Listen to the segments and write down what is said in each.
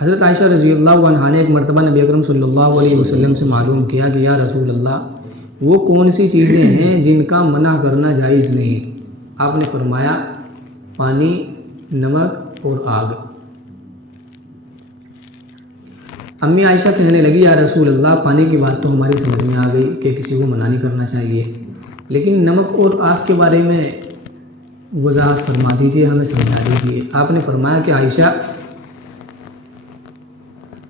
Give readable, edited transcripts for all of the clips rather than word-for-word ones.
حضرت عائشہ رضی اللہ عنہا نے ایک مرتبہ نبی اکرم صلی اللہ علیہ وسلم سے معلوم کیا کہ یا رسول اللہ وہ کون سی چیزیں ہیں جن کا منع کرنا جائز نہیں؟ آپ نے فرمایا پانی، نمک اور آگ۔ امی عائشہ کہنے لگی یا رسول اللہ پانی کی بات تو ہماری سمجھ میں آ گئی کہ کسی کو منع نہیں کرنا چاہیے، لیکن نمک اور آگ کے بارے میں وضاحت فرما دیجیے، ہمیں سمجھا دیجیے۔ آپ نے فرمایا کہ عائشہ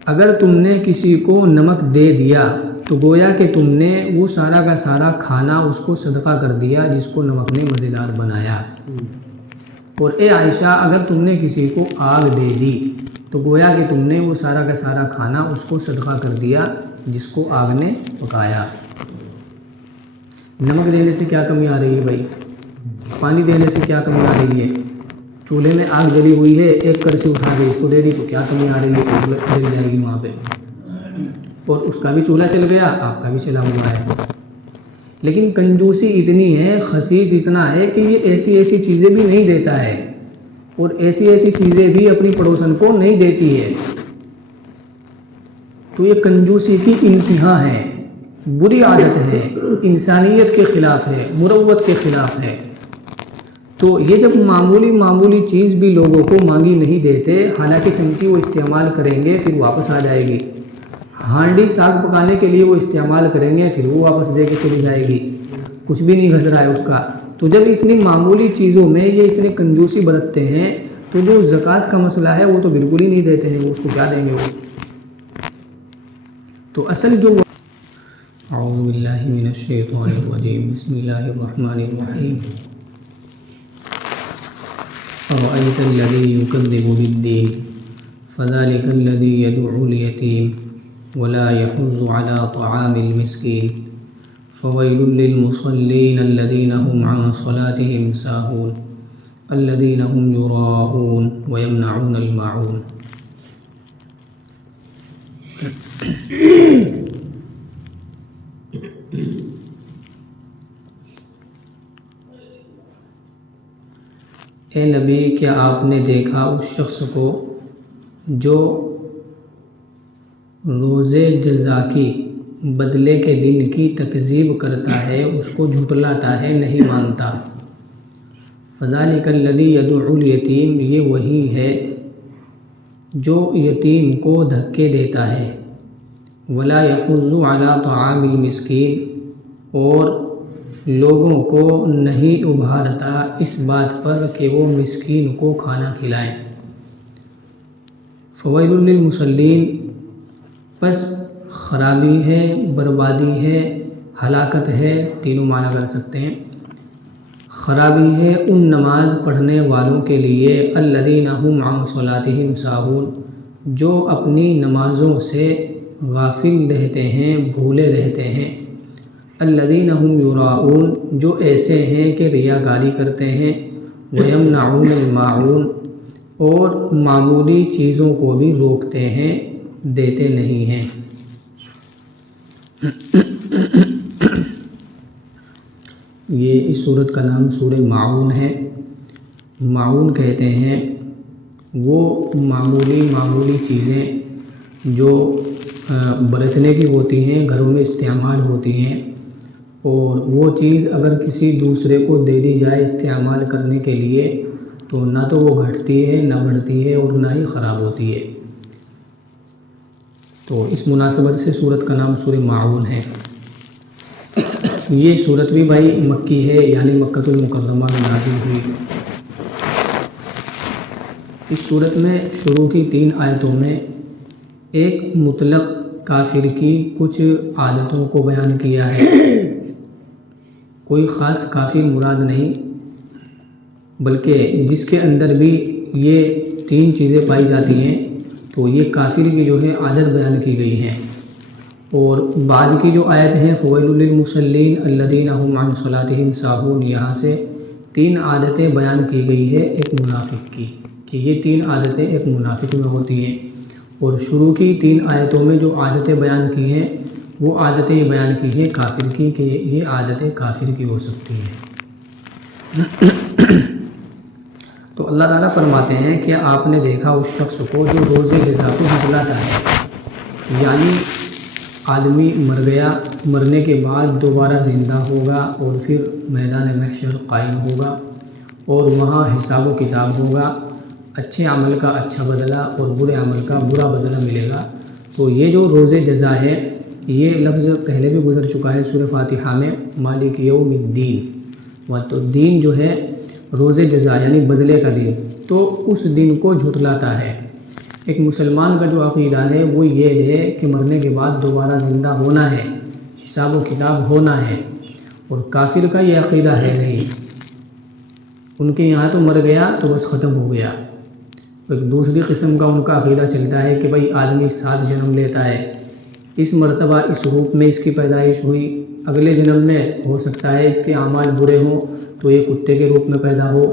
اگر تم نے کسی کو نمک دے دیا تو گویا کہ تم نے وہ سارا کا سارا کھانا اس کو صدقہ کر دیا جس کو نمک نے مزیدار بنایا، اور اے عائشہ اگر تم نے کسی کو آگ دے دی تو گویا کہ تم نے وہ سارا کا سارا کھانا اس کو صدقہ کر دیا جس کو آگ نے پکایا۔ نمک دینے سے کیا کمی آ رہی ہے بھائی؟ پانی دینے سے کیا کمی آ رہی ہے؟ چولہے میں آگ جلی ہوئی ہے، ایک کرسی اٹھا کے اس کو دے دی تو کیا کمی آ رہی ہے؟ جل جائے گی وہاں پہ، اور اس کا بھی چولہا چل گیا، آپ کا بھی چلا ہوا ہے۔ لیکن کنجوسی اتنی ہے، خسیس اتنا ہے کہ یہ ایسی ایسی چیزیں بھی نہیں دیتا ہے، اور ایسی ایسی چیزیں بھی اپنی پڑوسن کو نہیں دیتی ہے۔ تو یہ کنجوسی کی انتہا ہے، بری عادت ہے، انسانیت کے خلاف ہے، مروت کے خلاف ہے۔ تو یہ جب معمولی چیز بھی لوگوں کو مانگی نہیں دیتے، حالانکہ چمچی وہ استعمال کریں گے پھر واپس آ جائے گی، ہانڈی ساگ پکانے کے لیے وہ استعمال کریں گے پھر وہ واپس دے کے چلی جائے گی، کچھ بھی نہیں گھس رہا ہے اس کا۔ تو جب اتنی معمولی چیزوں میں یہ اتنے کنجوسی برتتے ہیں تو جو زکوٰۃ کا مسئلہ ہے وہ تو بالکل ہی نہیں دیتے ہیں، وہ اس کو کیا دیں گے وہ؟ تو اصل جو اعوذ باللہ من الشیطان الرجیم، بسم اللہ الرحمن الرحیم۔ أرأيت الذي يكذب بالدين فذلك الذي يدعو اليتيم ولا يحض على طعام المسكين فويل للمصلين الذين هم عن صلاتهم ساهون الذين هم يراءون ويمنعون الماعون۔ اے نبی کیا آپ نے دیکھا اس شخص کو جو روز جزا کی بدلے کے دن کی تکذیب کرتا ہے، اس کو جھٹلاتا ہے، نہیں مانتا۔ فذلک الذی یدعو الیتیم، یہ وہی ہے جو یتیم کو دھکے دیتا ہے۔ ولا یحض علی طعام المسکین، اور لوگوں کو نہیں ابھارتا اس بات پر کہ وہ مسکین کو کھانا کھلائیں۔ فویل للمصلین، پس خرابی ہے، بربادی ہے، ہلاکت ہے، تینوں معنی کر سکتے ہیں۔ خرابی ہے ان نماز پڑھنے والوں کے لیے الذین هم عن صلاتهم ساہون، جو اپنی نمازوں سے غافل رہتے ہیں، بھولے رہتے ہیں۔ الذین هم یراؤون، جو ایسے ہیں کہ ریاکاری کرتے ہیں۔ ویمنعون الماعون، اور معمولی چیزوں کو بھی روکتے ہیں، دیتے نہیں ہیں۔ یہ اس سورت کا نام سورہ ماعون ہے۔ ماعون کہتے ہیں وہ معمولی چیزیں جو برتنے کی ہوتی ہیں، گھروں میں استعمال ہوتی ہیں، اور وہ چیز اگر کسی دوسرے کو دے دی جائے استعمال کرنے کے لیے تو نہ تو وہ گھٹتی ہے، نہ بڑھتی ہے، اور نہ ہی خراب ہوتی ہے۔ تو اس مناسبت سے سورت کا نام سورہ ماعون ہے۔ یہ سورت بھی بھائی مکی ہے، یعنی مکۃ المکرمہ میں نازل ہوئی۔ اس سورت میں شروع کی 3 آیتوں میں ایک مطلق کافر کی کچھ عادتوں کو بیان کیا ہے۔ کوئی خاص کافر مراد نہیں، بلکہ جس کے اندر بھی یہ 3 چیزیں پائی جاتی ہیں تو یہ کافر کی جو ہے عادت بیان کی گئی ہے۔ اور بعد کی جو آیت ہے فویل للمصلین الذین هم عن صلاتهم ساہون، یہاں سے 3 عادتیں بیان کی گئی ہے ایک منافق کی، کہ یہ 3 عادتیں ایک منافق میں ہوتی ہیں۔ اور شروع کی 3 آیتوں میں جو عادتیں بیان کی ہیں وہ عادتیں بیان کی ہیں کافر کی، کہ یہ عادتیں کافر کی ہو سکتی ہیں۔ تو اللہ تعالیٰ فرماتے ہیں کہ آپ نے دیکھا اس شخص کو جو روز جزا کو جھٹلاتا ہے، یعنی آدمی مر گیا، مرنے کے بعد دوبارہ زندہ ہوگا اور پھر میدان محشر قائم ہوگا اور وہاں حساب و کتاب ہوگا، اچھے عمل کا اچھا بدلہ اور برے عمل کا برا بدلہ ملے گا۔ تو یہ جو روز جزا ہے، یہ لفظ پہلے بھی گزر چکا ہے سورہ فاتحہ میں، مالک یوم الدین، تو دین جو ہے روز جزا یعنی بدلے کا دن، تو اس دن کو جھٹلاتا ہے۔ ایک مسلمان کا جو عقیدہ ہے وہ یہ ہے کہ مرنے کے بعد دوبارہ زندہ ہونا ہے، حساب و کتاب ہونا ہے، اور کافر کا یہ عقیدہ ہے نہیں، ان کے یہاں تو مر گیا تو بس ختم ہو گیا۔ ایک دوسری قسم کا ان کا عقیدہ چلتا ہے کہ بھئی آدمی 7 جنم لیتا ہے، اس مرتبہ اس روپ میں اس کی پیدائش ہوئی، اگلے جنم میں ہو سکتا ہے اس کے اعمال برے ہوں تو یہ کتے کے روپ میں پیدا ہو،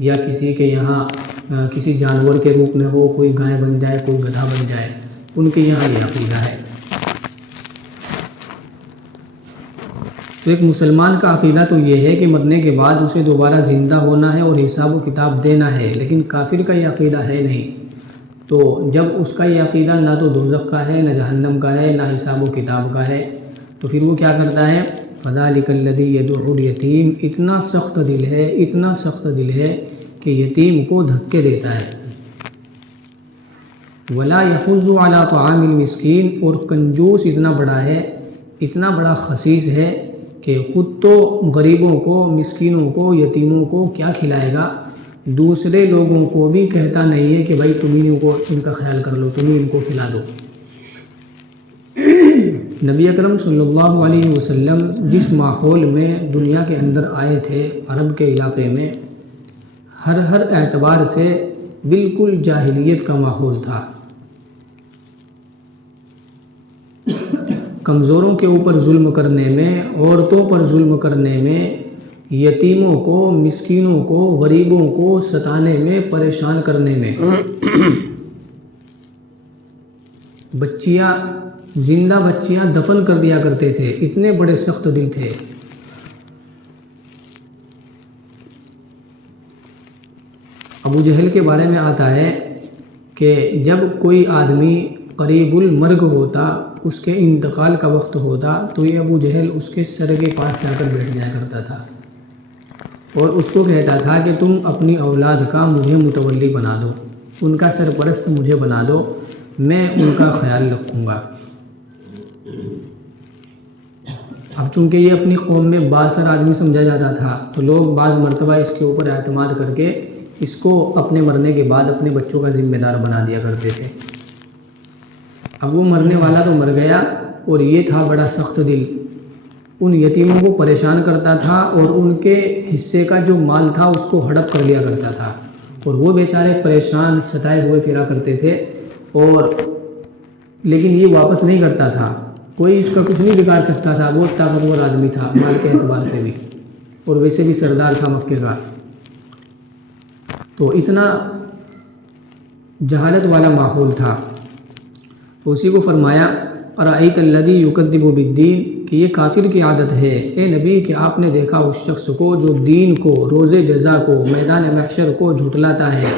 یا کسی کے یہاں کسی جانور کے روپ میں ہو، کوئی گائے بن جائے، کوئی گدھا بن جائے، ان کے یہاں یہ عقیدہ ہے۔ تو ایک مسلمان کا عقیدہ تو یہ ہے کہ مرنے کے بعد اسے دوبارہ زندہ ہونا ہے اور حساب و کتاب دینا ہے، لیکن کافر کا یہ عقیدہ ہے نہیں۔ تو جب اس کا یہ عقیدہ نہ تو دوزخ کا ہے، نہ جہنم کا ہے، نہ حساب و کتاب کا ہے، تو پھر وہ کیا کرتا ہے؟ فَذَلِكَ الَّذِي يَدُعُّ الْيَتِيمَ، اتنا سخت دل ہے، اتنا سخت دل ہے کہ یتیم کو دھکے دیتا ہے۔ وَلَا يَحُضُّ عَلَىٰ طَعَامِ الْمِسْكِينِ، اور کنجوس اتنا بڑا ہے، اتنا بڑا خسیس ہے کہ خود تو غریبوں کو، مسکینوں کو، یتیموں کو کیا کھلائے گا، دوسرے لوگوں کو بھی کہتا نہیں ہے کہ بھائی تم ہی ان کا خیال کر لو، تم ہی ان کو کھلا دو۔ نبی اکرم صلی اللہ علیہ وسلم جس ماحول میں دنیا کے اندر آئے تھے، عرب کے علاقے میں، ہر اعتبار سے بالکل جاہلیت کا ماحول تھا۔ کمزوروں کے اوپر ظلم کرنے میں، عورتوں پر ظلم کرنے میں، یتیموں کو، مسکینوں کو، غریبوں کو ستانے میں، پریشان کرنے میں، زندہ بچیاں دفن کر دیا کرتے تھے، اتنے بڑے سخت دل تھے۔ ابو جہل کے بارے میں آتا ہے کہ جب کوئی آدمی قریب المرگ ہوتا، اس کے انتقال کا وقت ہوتا، تو یہ ابو جہل اس کے سر کے پاس جا کر بیٹھ جایا کرتا تھا اور اس کو کہتا تھا کہ تم اپنی اولاد کا مجھے متولی بنا دو، ان کا سرپرست مجھے بنا دو، میں ان کا خیال رکھوں گا۔ اب چونکہ یہ اپنی قوم میں بااثر آدمی سمجھا جاتا تھا، تو لوگ بعض مرتبہ اس کے اوپر اعتماد کر کے اس کو اپنے مرنے کے بعد اپنے بچوں کا ذمہ دار بنا دیا کرتے تھے۔ اب وہ مرنے والا تو مر گیا، اور یہ تھا بڑا سخت دل، ان یتیموں کو پریشان کرتا تھا اور ان کے حصے کا جو مال تھا اس کو ہڑپ کر لیا کرتا تھا، اور وہ بیچارے پریشان ستائے ہوئے پھرا کرتے تھے، اور لیکن یہ واپس نہیں کرتا تھا، کوئی اس کا کچھ نہیں بگاڑ سکتا تھا، بہت طاقتور آدمی تھا مال کے اعتبار سے بھی، اور ویسے بھی سردار تھا مکے کا۔ تو اتنا جہالت والا ماحول تھا۔ تو اسی کو فرمایا ارأیت الذی یکذب بالدین، کہ یہ کافر کی عادت ہے اے نبی کہ آپ نے دیکھا اس شخص کو جو دین کو، روز جزا کو، میدان محشر کو جھٹلاتا ہے۔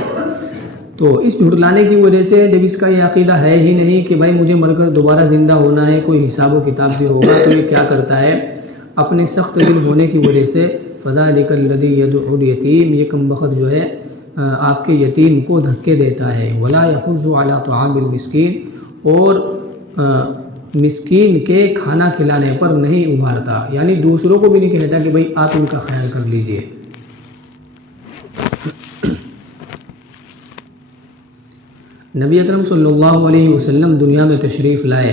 تو اس جھٹلانے کی وجہ سے جب اس کا یہ عقیدہ ہے ہی نہیں کہ بھائی مجھے مر کر دوبارہ زندہ ہونا ہے، کوئی حساب و کتاب بھی ہوگا، تو یہ کیا کرتا ہے؟ اپنے سخت دل ہونے کی وجہ سے فذلک الذی یدعو الیتیم، یہ کم بخت جو ہے آپ کے یتیم کو دھکے دیتا ہے، ولا یحض علی طعام المسکین، اور مسکین کے کھانا کھلانے پر نہیں ابھارتا، یعنی دوسروں کو بھی نہیں کہتا کہ بھئی آپ ان کا خیال کر لیجئے۔ نبی اکرم صلی اللہ علیہ وسلم دنیا میں تشریف لائے،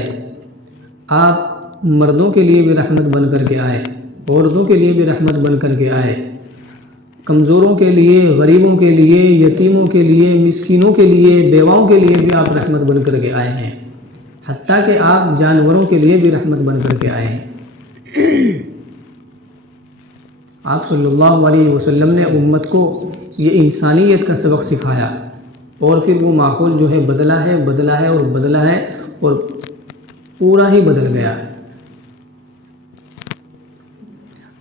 آپ مردوں کے لیے بھی رحمت بن کر کے آئے، عورتوں کے لیے بھی رحمت بن کر کے آئے، کمزوروں کے لیے، غریبوں کے لیے، یتیموں کے لیے، مسکینوں کے لیے، بیواؤں کے لیے بھی آپ رحمت بن کر کے آئے ہیں، حتیٰ کہ آپ جانوروں کے لیے بھی رحمت بن کر کے آئے ہیں۔ آپ صلی اللہ علیہ وسلم نے امت کو یہ انسانیت کا سبق سکھایا، اور پھر وہ ماحول جو ہے بدلا ہے اور پورا ہی بدل گیا ہے۔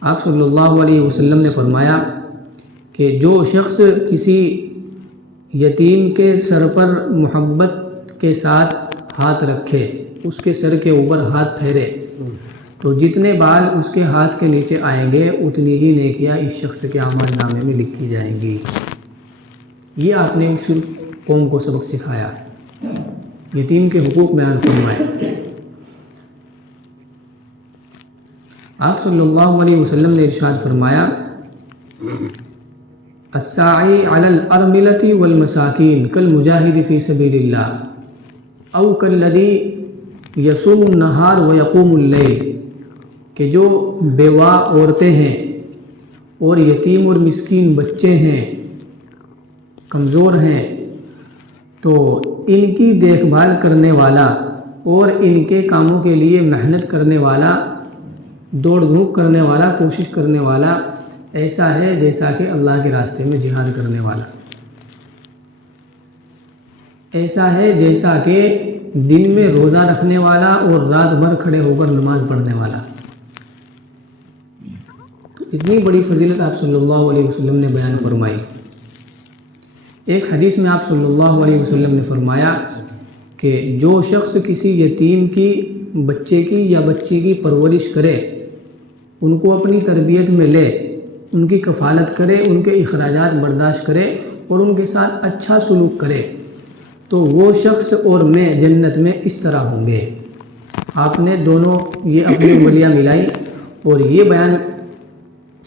آپ صلی اللہ علیہ وسلم نے فرمایا کہ جو شخص کسی یتیم کے سر پر محبت کے ساتھ ہاتھ رکھے، اس کے سر کے اوپر ہاتھ پھیرے، تو جتنے بال اس کے ہاتھ کے نیچے آئیں گے اتنی ہی نیکیاں اس شخص کے اعمال نامے میں لکھی جائیں گی۔ یہ آپ نے صرف قوم کو سبق سکھایا، یتیم کے حقوق بیان فرمائے۔ آپ صلی اللہ علیہ وسلم نے ارشاد فرمایا، الساعی علی الارملۃ والمساکین کالمجاہد فی سبیل اللہ او کالذی یصوم النہار ویقوم اللیل، کہ جو بیوہ عورتیں ہیں اور یتیم اور مسکین بچے ہیں، کمزور ہیں، تو ان کی دیکھ بھال کرنے والا اور ان کے کاموں کے لیے محنت کرنے والا، دوڑ دھوپ کرنے والا، کوشش کرنے والا ایسا ہے جیسا کہ اللہ کے راستے میں جہاد کرنے والا، ایسا ہے جیسا کہ دن میں روزہ رکھنے والا اور رات بھر کھڑے ہو کر نماز پڑھنے والا۔ تو اتنی بڑی فضیلت آپ صلی اللہ علیہ وسلم نے بیان فرمائی۔ ایک حدیث میں آپ صلی اللہ علیہ وسلم نے فرمایا کہ جو شخص کسی یتیم کی، بچے کی یا بچی کی پرورش کرے، ان کو اپنی تربیت میں لے، ان کی کفالت کرے، ان کے اخراجات برداشت کرے اور ان کے ساتھ اچھا سلوک کرے، تو وہ شخص اور میں جنت میں اس طرح ہوں گے۔ آپ نے دونوں یہ اپنی انگلیاں ملائی اور یہ بیان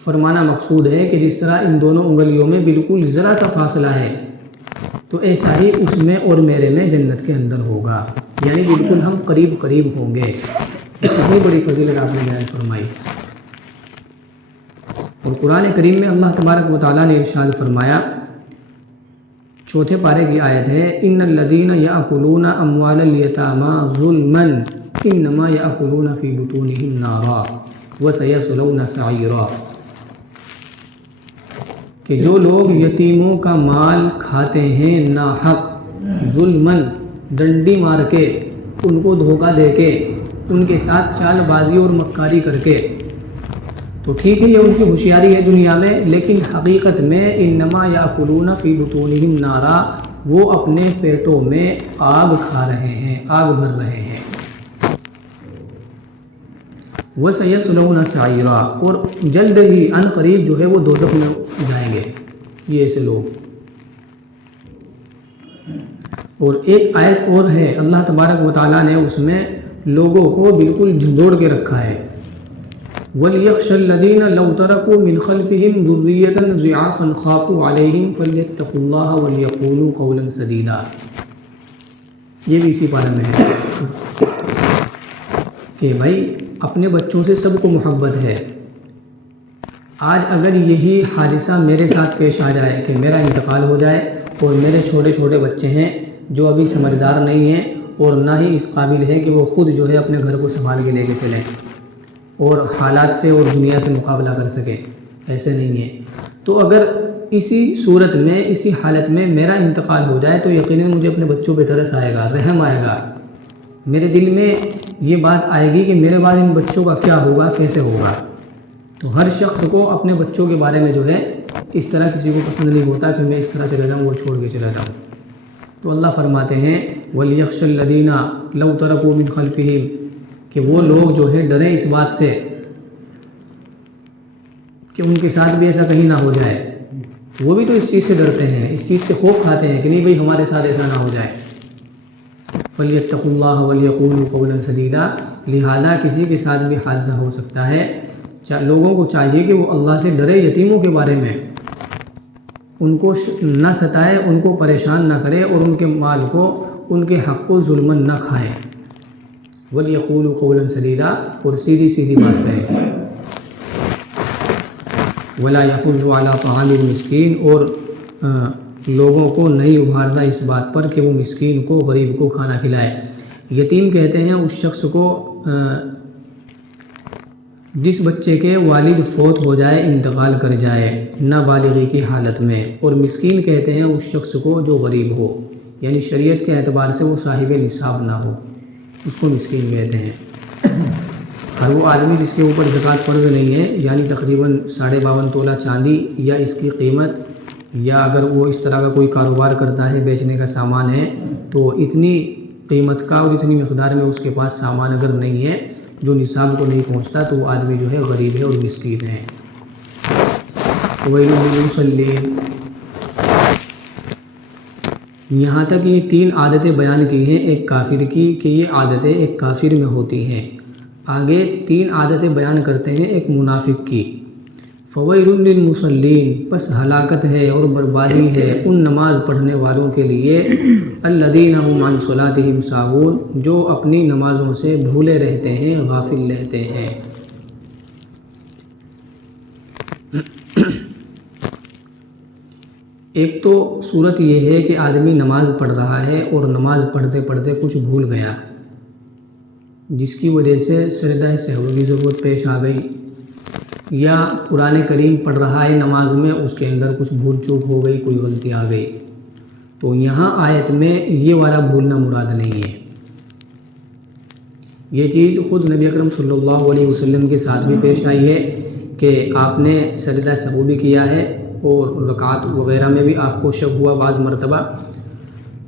فرمانا مقصود ہے کہ جس طرح ان دونوں انگلیوں میں بالکل ذرا سا فاصلہ ہے، تو ایسا ہی اس میں اور میرے میں جنت کے اندر ہوگا، یعنی بالکل ہم قریب قریب ہوں گے۔ اتنی بڑی فضیلت آپ نے بیان فرمائی۔ اور قرآن کریم میں اللہ تبارک و تعالیٰ نے ارشاد فرمایا، چوتھے پارے کی آیت ہے، ان الذین یأکلون اموال الیتامی ظلما انما یأکلون فی بطونہم نارا وسیصلون سعیرا، کہ جو لوگ یتیموں کا مال کھاتے ہیں ناحق، ظلماً، ڈنڈی مار کے، ان کو دھوکہ دے کے، ان کے ساتھ چال بازی اور مکاری کر کے، تو ٹھیک ہے یہ ان کی ہوشیاری ہے دنیا میں، لیکن حقیقت میں انما یأکلون فی بطونہم نارا، وہ اپنے پیٹوں میں آگ کھا رہے ہیں، آگ بھر رہے ہیں۔ وَسَيَصْلَوْنَ سَعِيرًا، اور جلد ہی ان قریب جو ہے وہ دوزخ میں جائیں گے یہ ایسے لوگ۔ اور ایک آیت اور ہے، اللہ تبارک و تعالیٰ نے اس میں لوگوں کو بالکل جھنجھوڑ کے رکھا ہے، وَلْيَخْشَ الَّذِينَ لَوْ تَرَكُوا مِنْ خَلْفِهِمْ ذُرِّيَّةً ضِعَافًا خَافُوا عَلَيْهِمْ فَلْيَتَّقُوا اللَّهَ وَلْيَقُولُوا قَوْلًا سَدِيدًا۔ یہ بھی اسی پارے میں ہے کہ بھائی اپنے بچوں سے سب کو محبت ہے۔ آج اگر یہی حادثہ میرے ساتھ پیش آ جائے کہ میرا انتقال ہو جائے اور میرے چھوٹے چھوٹے بچے ہیں جو ابھی سمجھدار نہیں ہیں اور نہ ہی اس قابل ہے کہ وہ خود جو ہے اپنے گھر کو سنبھال کے لے کے چلیں اور حالات سے اور دنیا سے مقابلہ کر سکیں، ایسے نہیں ہے، تو اگر اسی صورت میں، اسی حالت میں میرا انتقال ہو جائے تو یقیناً مجھے اپنے بچوں پہ ترس آئے گا، رحم آئے گا، میرے دل میں یہ بات آئے گی کہ میرے بعد ان بچوں کا کیا ہوگا، کیسے ہوگا۔ تو ہر شخص کو اپنے بچوں کے بارے میں جو ہے اس طرح کسی کو پسند نہیں ہوتا کہ میں اس طرح چلا جاؤں اور چھوڑ کے چلا جاؤں۔ تو اللہ فرماتے ہیں وَلْيَخْشَ الَّذِينَ لَوْ تَرَكُوا مِنْ خَلْفِهِمْ، کہ وہ لوگ جو ہے ڈریں اس بات سے کہ ان کے ساتھ بھی ایسا کہیں نہ ہو جائے، وہ بھی تو اس چیز سے ڈرتے ہیں، اس چیز سے خوف کھاتے ہیں کہ نہیں بھئی ہمارے ساتھ ایسا نہ ہو جائے۔ فَلْيَتَّقُوا اللَّهَ وَلْيَقُولُوا قَوْلًا سَدِيدًا، لہذا کسی کے ساتھ بھی حادثہ ہو سکتا ہے، لوگوں کو چاہیے کہ وہ اللہ سے ڈرے، یتیموں کے بارے میں ان کو نہ ستائے، ان کو پریشان نہ کرے اور ان کے مال کو، ان کے حق کو ظلماً نہ کھائیں۔ وَلْيَقُولُوا قَوْلًا سَدِيدًا، اور سیدھی سیدھی بات کہیں۔ وَلَا يَحُضُّ عَلَىٰ طَعَامِ الْمِسْكِينِ، اور لوگوں کو نہیں ابھارتا اس بات پر کہ وہ مسکین کو، غریب کو کھانا کھلائے۔ یتیم کہتے ہیں اس شخص کو جس بچے کے والد فوت ہو جائے، انتقال کر جائے نابالغی کی حالت میں، اور مسکین کہتے ہیں اس شخص کو جو غریب ہو، یعنی شریعت کے اعتبار سے وہ صاحب نصاب نہ ہو، اس کو مسکین کہتے ہیں۔ ہر وہ آدمی جس کے اوپر زکوٰۃ فرض نہیں ہے، یعنی تقریباً 52.5 تولہ چاندی یا اس کی قیمت، یا اگر وہ اس طرح کا کوئی کاروبار کرتا ہے، بیچنے کا سامان ہے، تو اتنی قیمت کا اور اتنی مقدار میں اس کے پاس سامان اگر نہیں ہے جو نصاب کو نہیں پہنچتا، تو وہ آدمی جو ہے غریب ہے اور مسکین ہے۔ وَيْلٌ لِّلْمُصَلِّينَ، یہاں تک یہ 3 عادتیں بیان کی ہیں ایک کافر کی، کہ یہ عادتیں ایک کافر میں ہوتی ہیں۔ آگے 3 عادتیں بیان کرتے ہیں ایک منافق کی۔ فَوَيْلٌ لِّلْمُصَلِّينَ، پس ہلاکت ہے اور بربادی ہے ان نماز پڑھنے والوں کے لیے، الَّذِينَ هُمْ عَنْ صَلَاتِهِمْ سَاهُونَ، جو اپنی نمازوں سے بھولے رہتے ہیں، غافل رہتے ہیں۔ ایک تو صورت یہ ہے کہ آدمی نماز پڑھ رہا ہے اور نماز پڑھتے پڑھتے کچھ بھول گیا، جس کی وجہ سے سجدہ سہو کی ضرورت پیش آ گئی، یا قرآن کریم پڑھ رہا ہے نماز میں، اس کے اندر کچھ بھول چوک ہو گئی، کوئی غلطی آ گئی۔ تو یہاں آیت میں یہ والا بھولنا مراد نہیں ہے۔ یہ چیز خود نبی اکرم صلی اللہ علیہ وسلم کے ساتھ بھی پیش آئی ہے کہ آپ نے سجدہ سہو بھی کیا ہے اور رکعات وغیرہ میں بھی آپ کو شک ہوا بعض مرتبہ۔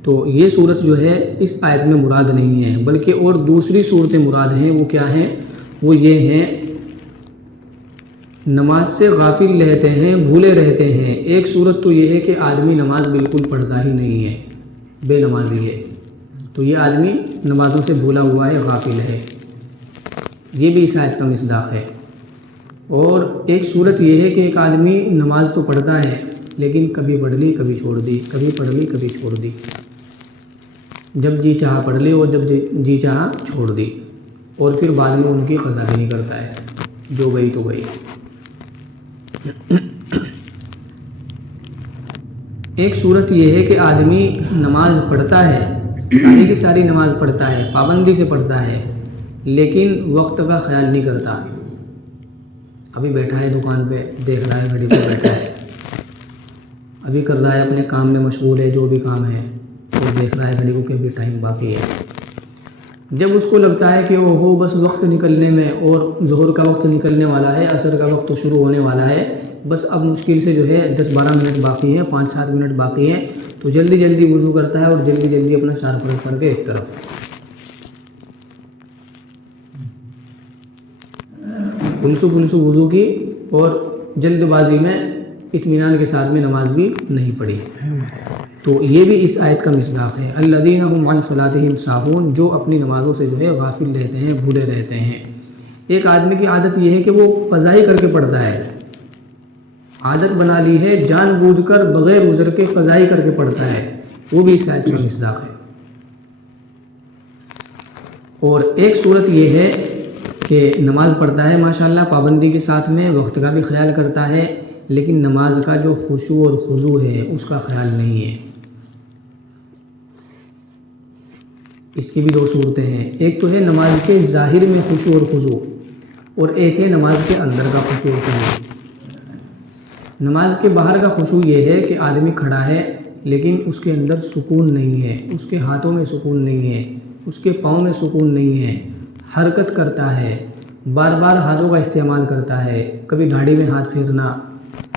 تو یہ صورت جو ہے اس آیت میں مراد نہیں ہے، بلکہ اور دوسری صورتیں مراد ہیں۔ وہ کیا ہیں؟ وہ یہ ہیں، نماز سے غافل رہتے ہیں، بھولے رہتے ہیں۔ ایک صورت تو یہ ہے کہ آدمی نماز بالکل پڑھتا ہی نہیں ہے، بے نمازی ہے، تو یہ آدمی نمازوں سے بھولا ہوا ہے، غافل ہے، یہ بھی اس آیت کا مصداق ہے۔ اور ایک صورت یہ ہے کہ ایک آدمی نماز تو پڑھتا ہے لیکن کبھی پڑھ لی کبھی چھوڑ دی، کبھی پڑھ لی کبھی چھوڑ دی، جب جی چاہا پڑھ لی اور جب جی چاہا چھوڑ دی، اور پھر بعد میں ان کی قضا بھی نہیں کرتا ہے، جو گئی تو گئی۔ ایک صورت یہ ہے کہ آدمی نماز پڑھتا ہے، ساری کی ساری نماز پڑھتا ہے، پابندی سے پڑھتا ہے، لیکن وقت کا خیال نہیں کرتا۔ ابھی بیٹھا ہے دکان پہ، دیکھ رہا ہے گھڑی پہ بیٹھا ہے، ابھی کر رہا ہے اپنے کام میں مشغول ہے، جو بھی کام ہے، اور دیکھ رہا ہے گھڑی کو کہ ابھی ٹائم باقی ہے۔ جب اس کو لگتا ہے کہ اوہو بس وقت نکلنے میں، اور ظہر کا وقت نکلنے والا ہے، عصر کا وقت شروع ہونے والا ہے، بس اب مشکل سے جو ہے 10-12 منٹ باقی ہے، 5-7 منٹ باقی ہے، تو جلدی جلدی وضو کرتا ہے اور جلدی جلدی اپنا 4 فرض پڑھ کے ایک طرف، پلسو وضو کی، اور جلد بازی میں اطمینان کے ساتھ میں نماز بھی نہیں پڑھی۔ تو یہ بھی اس آیت کا مصداق ہے، الذین هم عن صلاتهم ساہون، جو اپنی نمازوں سے جو ہے غافل رہتے ہیں، بھولے رہتے ہیں۔ ایک آدمی کی عادت یہ ہے کہ وہ قضائی کر کے پڑھتا ہے، عادت بنا لی ہے، جان بوجھ کر بغیر عذر کے قضائی کر کے پڑھتا ہے، وہ بھی اس آیت کا مصداق ہے۔ اور ایک صورت یہ ہے کہ نماز پڑھتا ہے ماشاءاللہ پابندی کے ساتھ میں، وقت کا بھی خیال کرتا ہے، لیکن نماز کا جو خشوع اور خضوع ہے اس کا خیال نہیں ہے۔ اس کی بھی 2 صورتیں ہیں، ایک تو ہے نماز کے ظاہر میں خشوع اور خضوع، اور ایک ہے نماز کے اندر کا خشوع اور خضوع۔ نماز کے باہر کا خشوع یہ ہے کہ آدمی کھڑا ہے لیکن اس کے اندر سکون نہیں ہے، اس کے ہاتھوں میں سکون نہیں ہے، اس کے پاؤں میں سکون نہیں ہے، حرکت کرتا ہے، بار بار ہاتھوں کا استعمال کرتا ہے، کبھی داڑھی میں ہاتھ پھیرنا،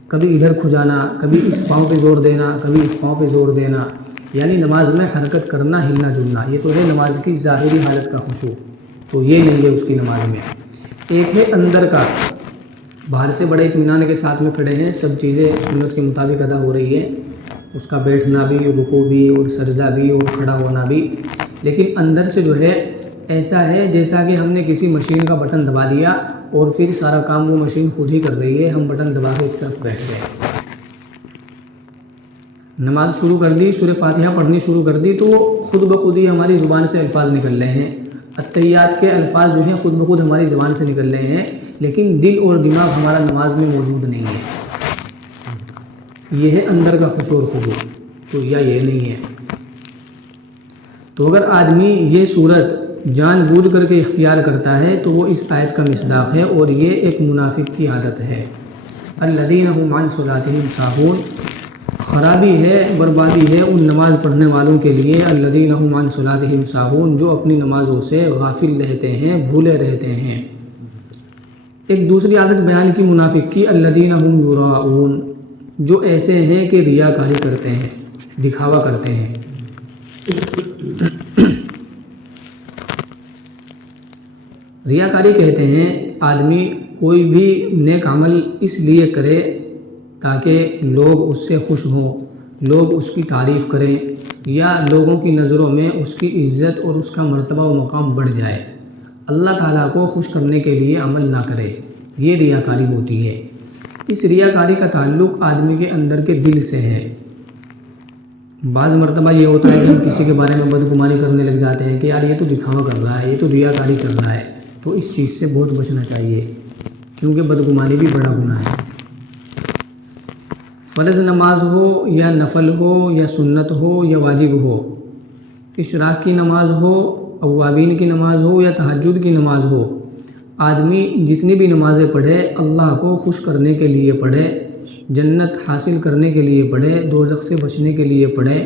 کبھی ادھر کھجانا، کبھی اس پاؤں پہ زور دینا، کبھی اس پاؤں پہ زور دینا، یعنی نماز میں حرکت کرنا، ہلنا جلنا، یہ تو ہے نماز کی ظاہری حالت کا خشوع، تو یہ نہیں ہے اس کی نماز میں۔ ایک ہے اندر کا، باہر سے بڑے اطمینان کے ساتھ میں کھڑے ہیں، سب چیزیں سنت کے مطابق ادا ہو رہی ہے، اس کا بیٹھنا بھی، رکوع بھی، اور سجدہ بھی، اور کھڑا ہونا بھی، لیکن اندر سے جو ہے ایسا ہے جیسا کہ ہم نے کسی مشین کا بٹن دبا دیا اور پھر سارا کام وہ مشین خود ہی کر رہی ہے، ہم بٹن دبا کے ایک طرف بیٹھ گئے۔ نماز شروع کر دی، سورہ فاتحہ پڑھنی شروع کر دی، تو خود بخود ہی ہماری زبان سے الفاظ نکل رہے ہیں، اتحیات کے الفاظ جو ہیں خود بخود ہماری زبان سے نکل رہے ہیں، لیکن دل اور دماغ ہمارا نماز میں موجود نہیں ہے۔ یہ ہے اندر کا خشوع اور خضوع، تو یا یہ نہیں ہے۔ تو اگر آدمی یہ صورت جان بوجھ کر کے اختیار کرتا ہے تو وہ اس آیت کا مصداق ہے، اور یہ ایک منافق کی عادت ہے۔ الذین هم عن صلاتهم ساہون، خرابی ہے، بربادی ہے ان نماز پڑھنے والوں کے لیے، الذین هم عن صلاتهم ساہون، جو اپنی نمازوں سے غافل رہتے ہیں، بھولے رہتے ہیں۔ ایک دوسری عادت بیان کی منافق کی، الذین هم یراؤون، جو ایسے ہیں کہ ریاکاری کرتے ہیں، دکھاوا کرتے ہیں۔ ریاکاری کہتے ہیں آدمی کوئی بھی نیک عمل اس لیے کرے تاکہ لوگ اس سے خوش ہوں، لوگ اس کی تعریف کریں، یا لوگوں کی نظروں میں اس کی عزت اور اس کا مرتبہ و مقام بڑھ جائے، اللہ تعالیٰ کو خوش کرنے کے لیے عمل نہ کرے، یہ ریاکاری ہوتی ہے۔ اس ریاکاری کا تعلق آدمی کے اندر کے دل سے ہے۔ بعض مرتبہ یہ ہوتا ہے کہ ہم کسی کے بارے میں بدگمانی کرنے لگ جاتے ہیں کہ یار یہ تو دکھاوا کر رہا ہے، یہ تو ریاکاری کر رہا ہے، تو اس چیز سے بہت بچنا چاہیے، کیونکہ بدگمانی بھی بڑا گناہ ہے۔ فرض نماز ہو یا نفل ہو یا سنت ہو یا واجب ہو، اشراق کی نماز ہو، اوابین کی نماز ہو یا تہجد کی نماز ہو، آدمی جتنی بھی نمازیں پڑھے اللہ کو خوش کرنے کے لیے پڑھے، جنت حاصل کرنے کے لیے پڑھے، دوزخ سے بچنے کے لیے پڑھے،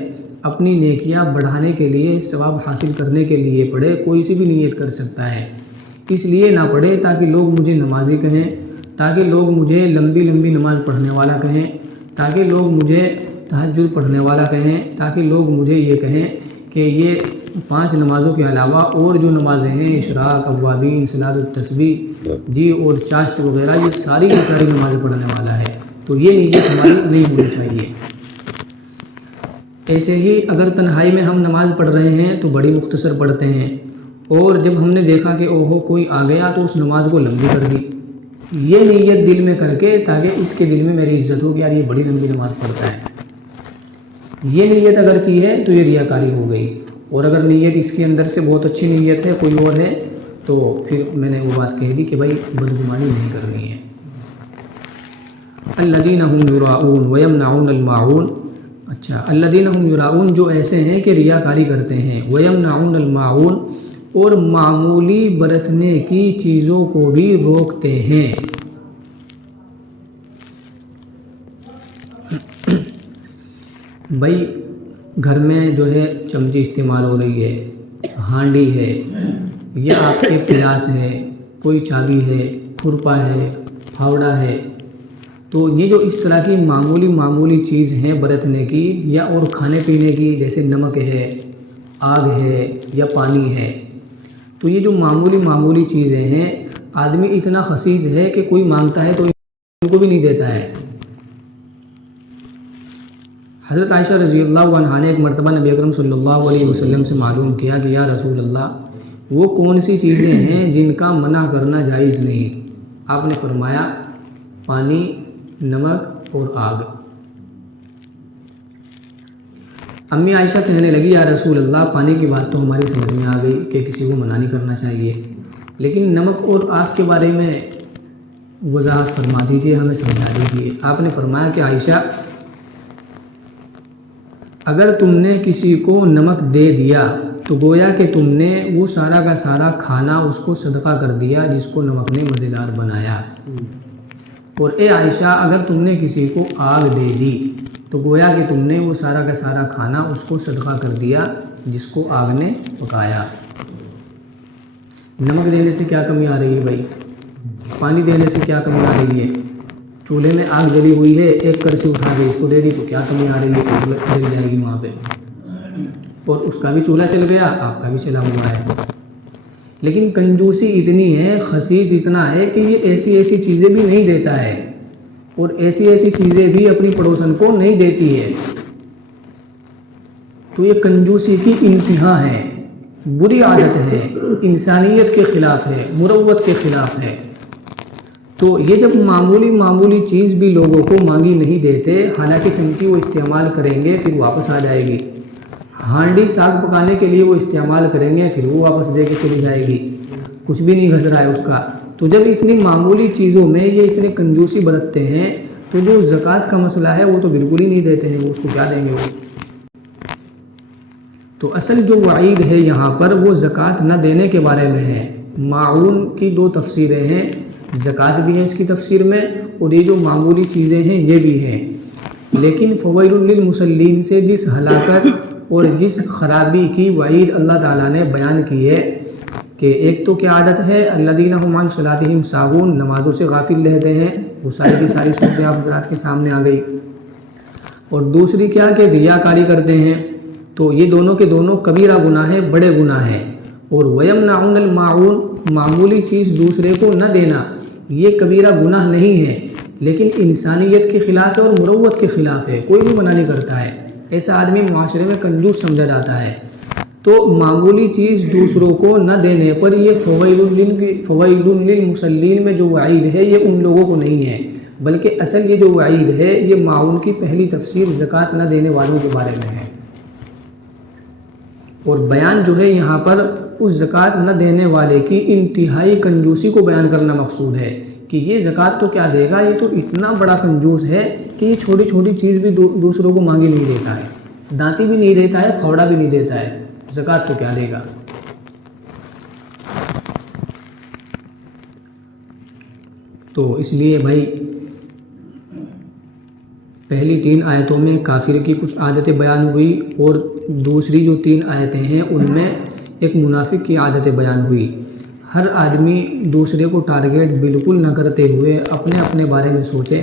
اپنی نیکیاں بڑھانے کے لیے، ثواب حاصل کرنے کے لیے پڑھے، کوئی سی بھی نیت کر سکتا ہے۔ اس لیے نہ پڑھے تاکہ لوگ مجھے نمازی کہیں، تاکہ لوگ مجھے لمبی لمبی نماز پڑھنے والا کہیں، تاکہ لوگ مجھے تہجد پڑھنے والا کہیں، تاکہ لوگ مجھے یہ کہیں کہ یہ 5 نمازوں کے علاوہ اور جو نمازیں ہیں، اشراق، اوابین، صلاۃ التسبیح جی اور چاشت وغیرہ، یہ ساری کی ساری نمازیں پڑھنے والا ہے، تو یہ نیت ہماری نہیں ہونی چاہیے۔ ایسے ہی اگر تنہائی میں ہم نماز پڑھ رہے ہیں تو بڑی مختصر پڑھتے ہیں، اور جب ہم نے دیکھا کہ اوہو کوئی آ گیا تو اس نماز کو لمبی کر دی، یہ نیت دل میں کر کے تاکہ اس کے دل میں میری عزت ہو کہ یار یہ بڑی لمبی نماز پڑھتا ہے، یہ نیت اگر کی ہے تو یہ ریاکاری ہو گئی۔ اور اگر نیت اس کے اندر سے بہت اچھی نیت ہے، کوئی اور ہے، تو پھر میں نے وہ بات کہہ دی کہ بھائی بدگمانی نہیں کرنی ہے۔ الذین هم یراؤون ویمنعون الماعون، اچھا الذین هم یراؤون جو ایسے ہیں کہ ریاکاری کرتے ہیں، ویمنعون الماعون اور معمولی برتنے کی چیزوں کو بھی روکتے ہیں۔ بھائی گھر میں جو ہے چمچی استعمال ہو رہی ہے، ہانڈی ہے، یا آپ کے پلاس ہے، کوئی چابی ہے، کھرپا ہے، پھاوڑا ہے، تو یہ جو اس طرح کی معمولی چیز ہیں برتنے کی یا اور کھانے پینے کی، جیسے نمک ہے، آگ ہے یا پانی ہے، تو یہ جو معمولی چیزیں ہیں، آدمی اتنا خسیس ہے کہ کوئی مانگتا ہے تو ان کو بھی نہیں دیتا ہے۔ حضرت عائشہ رضی اللہ عنہا نے ایک مرتبہ نبی اکرم صلی اللہ علیہ وسلم سے معلوم کیا کہ یا رسول اللہ وہ کون سی چیزیں ہیں جن کا منع کرنا جائز نہیں؟ آپ نے فرمایا پانی، نمک اور آگ۔ امی عائشہ کہنے لگی یا رسول اللہ پانی کی بات تو ہماری سمجھ میں آ گئی کہ کسی کو منع نہیں کرنا چاہیے، لیکن نمک اور آگ کے بارے میں وضاحت فرما دیجیے، ہمیں سمجھا دیجیے۔ آپ نے فرمایا کہ عائشہ اگر تم نے کسی کو نمک دے دیا تو گویا کہ تم نے وہ سارا کا سارا کھانا اس کو صدقہ کر دیا جس کو نمک نے مزیدار بنایا، اور اے عائشہ اگر تم نے کسی کو آگ دے دی تو گویا کہ تم نے وہ سارا کا سارا کھانا اس کو صدقہ کر دیا جس کو آگ نے پکایا۔ نمک دینے سے کیا کمی آ رہی ہے بھائی؟ پانی دینے سے کیا کمی آ رہی ہے؟ چولہے میں آگ جلی ہوئی ہے، ایک کرسی اٹھا کے اس کو دے دی تو کیا کمی آ رہی ہے؟ جل جائے گی وہاں پہ، اور اس کا بھی چولہا چل گیا، آپ کا بھی چلا ہوا ہے۔ لیکن کنجوسی اتنی ہے، خسیس اتنا ہے کہ یہ ایسی چیزیں بھی نہیں دیتا ہے، اور ایسی چیزیں بھی اپنی پڑوسن کو نہیں دیتی ہے، تو یہ کنجوسی کی انتہا ہے، بری عادت ہے، انسانیت کے خلاف ہے، مروت کے خلاف ہے۔ تو یہ جب معمولی چیز بھی لوگوں کو مانگی نہیں دیتے، حالانکہ چمچی وہ استعمال کریں گے پھر واپس آ جائے گی، ہانڈی ساگ پکانے کے لیے وہ استعمال کریں گے پھر وہ واپس دے کے چلی جائے گی، کچھ بھی نہیں گھس رہا ہے اس کا، تو جب اتنی معمولی چیزوں میں یہ اتنے کنجوسی برتتے ہیں تو جو زکوٰۃ کا مسئلہ ہے وہ تو بالکل ہی نہیں دیتے ہیں، وہ اس کو کیا دیں گے وہ؟ تو اصل جو وعید ہے یہاں پر وہ زکوٰۃ نہ دینے کے بارے میں ہے۔ معاون کی 2 تفسیریں ہیں، زکوٰۃ بھی ہے اس کی تفسیر میں، اور یہ جو معمولی چیزیں ہیں یہ بھی ہیں، لیکن فویل للمصلین سے جس ہلاکت اور جس خرابی کی وعید اللہ تعالیٰ نے بیان کی ہے کہ ایک تو کیا عادت ہے، الذین هم عن صلاتہم ساہون، نمازوں سے غافل رہتے ہیں، وہ ساری کی ساری صورتیں آپ حضرات کے سامنے آ گئی۔ اور دوسری کیا کہ ریاکاری کرتے ہیں، تو یہ دونوں کے دونوں کبیرہ گناہ ہیں، بڑے گناہ ہیں۔ اور وَيَمْنَعُونَ الْمَاعُونَ، معمولی چیز دوسرے کو نہ دینا، یہ کبیرہ گناہ نہیں ہے، لیکن انسانیت کے خلاف ہے اور مروت کے خلاف ہے، کوئی بھی منع نہیں کرتا ہے۔ ایسا آدمی معاشرے میں کنجوس سمجھا جاتا ہے۔ تو معمولی چیز دوسروں کو نہ دینے پر یہ فویل للمصلین میں جو وعید ہے یہ ان لوگوں کو نہیں ہے، بلکہ اصل یہ جو وعید ہے یہ معاون کی پہلی تفسیر زکوٰۃ نہ دینے والوں کے بارے میں ہے۔ اور بیان جو ہے یہاں پر اس زکوٰۃ نہ دینے والے کی انتہائی کنجوسی کو بیان کرنا مقصود ہے کہ یہ زکوٰۃ تو کیا دے گا، یہ تو اتنا بڑا کنجوس ہے کہ یہ چھوٹی چھوٹی چیز بھی دوسروں کو مانگی نہیں دیتا ہے، دانتی بھی نہیں دیتا ہے، پھوڑا بھی نہیں دیتا ہے، زکوٰۃ تو کیا دے گا۔ تو اس لیے بھائی پہلی 3 آیتوں میں کافر کی کچھ عادتیں بیان ہوئی، اور دوسری جو 3 آیتیں ہیں ان میں ایک منافق کی عادتیں بیان ہوئی۔ ہر آدمی دوسرے کو ٹارگیٹ بالکل نہ کرتے ہوئے اپنے اپنے بارے میں سوچے،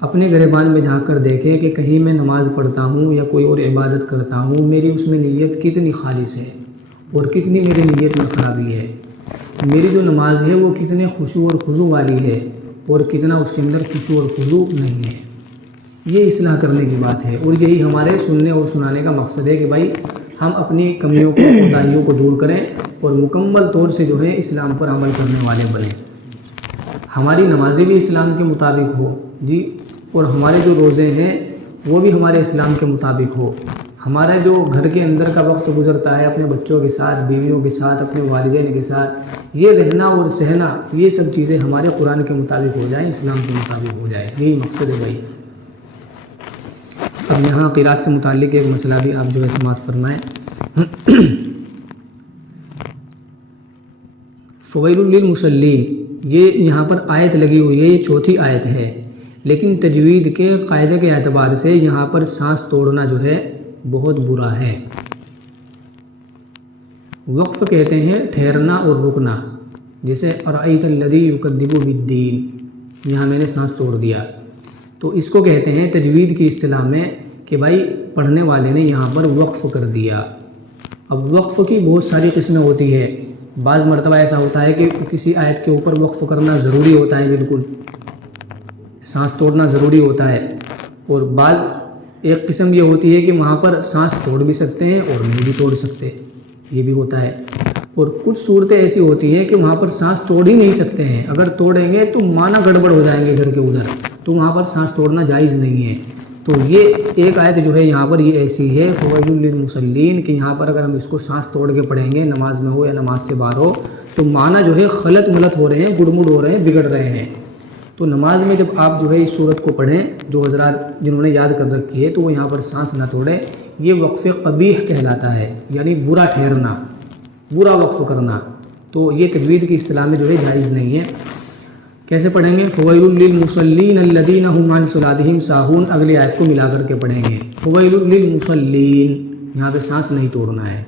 اپنے گریبان میں جھانک کر دیکھے کہ کہیں میں نماز پڑھتا ہوں یا کوئی اور عبادت کرتا ہوں، میری اس میں نیت کتنی خالص ہے اور کتنی میری نیت میں خرابی ہے، میری جو نماز ہے وہ کتنے خشوع اور خضوع والی ہے اور کتنا اس کے اندر خشوع اور خضوع نہیں ہے۔ یہ اصلاح کرنے کی بات ہے، اور یہی ہمارے سننے اور سنانے کا مقصد ہے کہ بھائی ہم اپنی کمیوں کو، کوتاہیوں کو دور کریں اور مکمل طور سے جو ہے اسلام پر عمل کرنے والے بنیں۔ ہماری نمازیں بھی اسلام کے مطابق ہو جی، اور ہمارے جو روزے ہیں وہ بھی ہمارے اسلام کے مطابق ہو، ہمارا جو گھر کے اندر کا وقت گزرتا ہے اپنے بچوں کے ساتھ، بیویوں کے ساتھ، اپنے والدین کے ساتھ، یہ رہنا اور سہنا، یہ سب چیزیں ہمارے قرآن کے مطابق ہو جائیں، اسلام کے مطابق ہو جائے، یہی مقصد ہے بھائی۔ اب یہاں قرات سے متعلق ایک مسئلہ بھی آپ جو ہے سماعت فرمائیں۔ فویل للمصلین، یہ یہاں پر آیت لگی ہوئی ہے، یہ 4تھی آیت ہے، لیکن تجوید کے قاعدے کے اعتبار سے یہاں پر سانس توڑنا جو ہے بہت برا ہے۔ وقف کہتے ہیں ٹھہرنا اور رکنا، جیسے ارأیت الذی یکذب بالدین، یہاں میں نے سانس توڑ دیا، تو اس کو کہتے ہیں تجوید کی اصطلاح میں کہ بھائی پڑھنے والے نے یہاں پر وقف کر دیا۔ اب وقف کی بہت ساری قسمیں ہوتی ہے، بعض مرتبہ ایسا ہوتا ہے کہ کسی آیت کے اوپر وقف کرنا ضروری ہوتا ہے، بالکل سانس توڑنا ضروری ہوتا ہے، اور بعض ایک قسم یہ ہوتی ہے کہ وہاں پر سانس توڑ بھی سکتے ہیں اور نہیں بھی توڑ سکتے، یہ بھی ہوتا ہے۔ اور کچھ صورتیں ایسی ہوتی ہیں کہ وہاں پر سانس توڑ ہی نہیں سکتے ہیں، اگر توڑیں گے تو معنی گڑبڑ ہو جائیں گے ادھر کے ادھر، تو وہاں پر سانس توڑنا جائز نہیں ہے۔ تو یہ ایک آیت جو ہے یہاں پر یہ ایسی ہے فویل للمصلین، کہ یہاں پر اگر ہم اس کو سانس توڑ کے پڑھیں گے، نماز میں ہو یا نماز سے باہر ہو، تو معنی جو ہے خلط ملط ہو رہے ہیں، گڑمڑ ہو رہے ہیں، بگڑ رہے ہیں۔ تو نماز میں جب آپ جو ہے اس صورت کو پڑھیں، جو حضرات جنہوں نے یاد کر رکھی ہے، تو وہ یہاں پر سانس نہ توڑیں، یہ وقف قبیح کہلاتا ہے، یعنی برا ٹھہرنا، برا وقف کرنا، تو یہ تجوید کی اصطلاح میں جو ہے جائز نہیں ہے۔ کیسے پڑھیں گے؟ فویل للمصلین الذین هم عن صلاتهم ساہون، اگلی آیت کو ملا کر کے پڑھیں گے، فویل للمصلین، یہاں پہ سانس نہیں توڑنا ہے۔